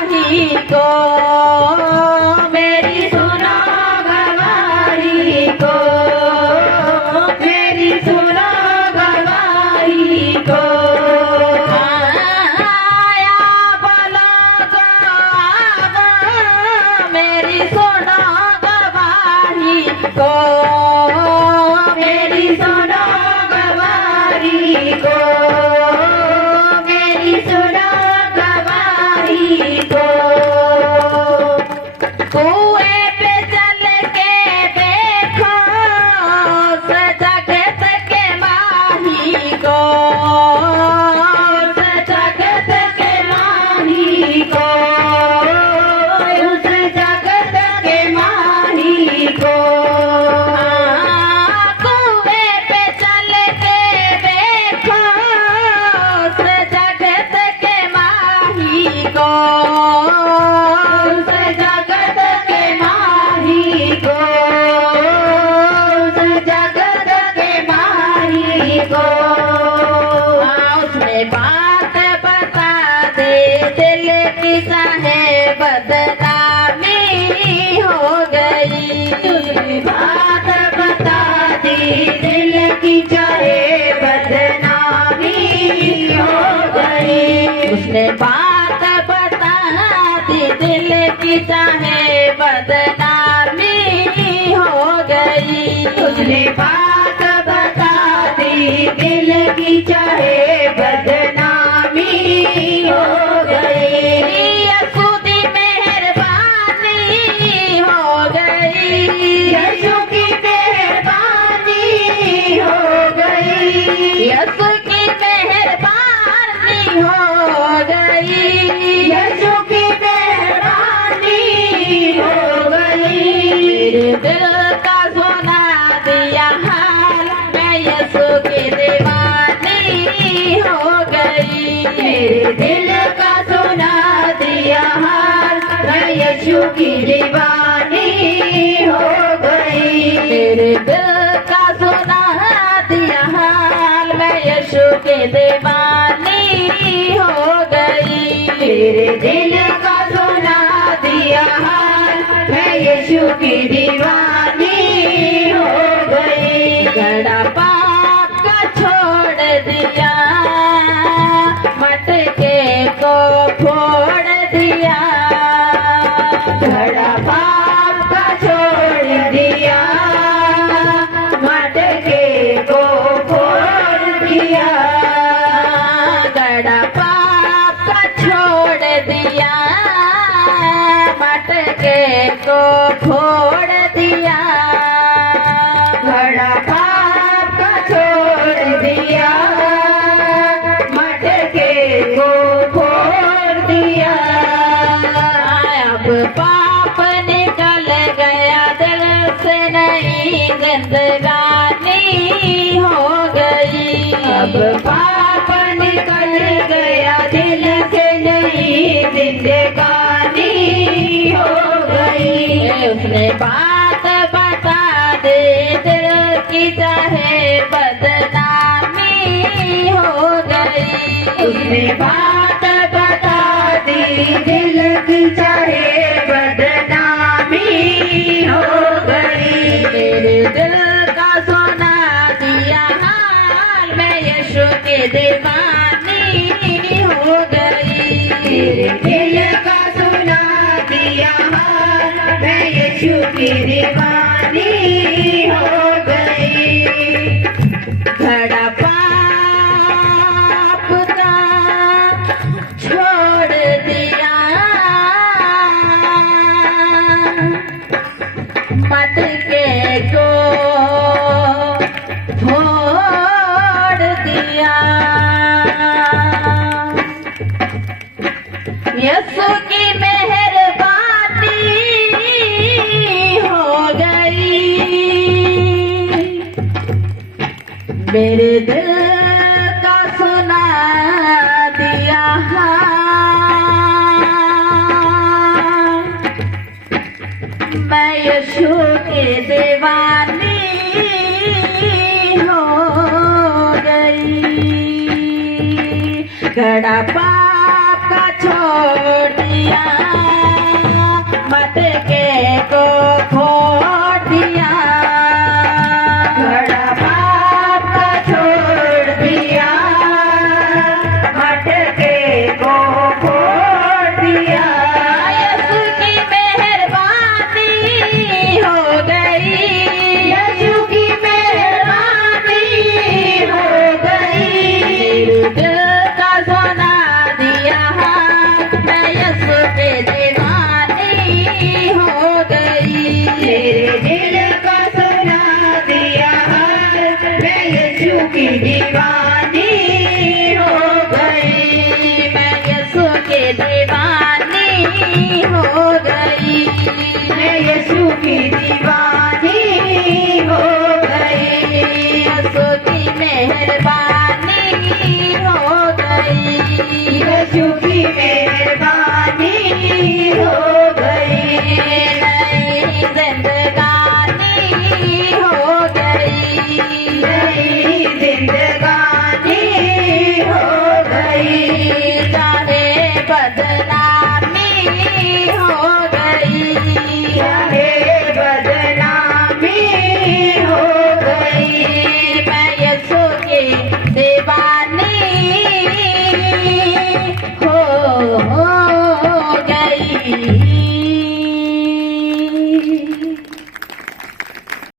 गवाही को, मेरी सुनो गवाही को, मेरी सुनो गवाही को। आया बोलो गो आवो, मेरी सुनो गवाही को, मेरी सुनो गवाही को, मेरी सुनो गवाही को। कुएं पे चल के देखो उस जगत के माही को, उस जगत के माही को, उस जगत के माही को। कुएं पे चल के देखो उस जगत के माही को, उस जगत के माही को, उस जगत के माही को। उसमें बात बता दे दिल की चाहे बदनामी हो गई, उसमें बात बता दी दिल की चाहे बदनामी हो गई। उसने बात बता दी दिल की चाहे बदनामी हो गई, उसने बात बता दी दिल की चाहे बदनामी हो गई। यसू की मेहरबानी हो गई, यसू की मेहरबानी हो गई, यसू की मेहरबानी हो गई, यसू की मेहरबानी हो गई। मेरे दिल का सुना दिया हाल, मैं यसू की दीवानी हो गई। मेरे दिल का सुना दिया हाल, मैं यसू की दीवानी हो गई। मेरे दिल का सुना दिया हाल, मैं यसू की दीवानी हो गई। मेरे दिल का सुना दिया हाल, मैं यसू की दीवानी हो गई। घड़ा पाप का छोड़ दिया, मटके को फोड़ दिया, घड़ा पाप का छोड़ दिया, मटके को फोड़ दिया, घड़ा पाप का छोड़ दिया, मटके को फोड़ दिया, घड़ा पाप का छोड़ दिया, मटके को फोड़ दिया। अब पाप निकल गया दिल से, नई जिंदगानी हो गई। अब पाप निकल गया दिल से, नई जिंदगानी हो गई। उसने बात बता दे दिल की चाहे बदनामी हो गई, उसने बात बता दी दिल की चाहे बदनामी हो गई। मेरे दिल का सुना दिया हाल, मैं यसू की दीवानी हो गई। मेरे दिल का सुना दिया हाल, मैं यसू की दीवानी हो गई। घड़ा पाप का छोड़ दिया, मटके को फोड़ दिया। यसू की मेहरबानी हो गई। मेरे दिल का सुना दिया मैं यसू की दीवानी हो गई। घड़ा पाप का छोड़ दिया। दीवानी हो गई, मैं यीशु की दीवानी हो गई। यीशु की मेहरबानी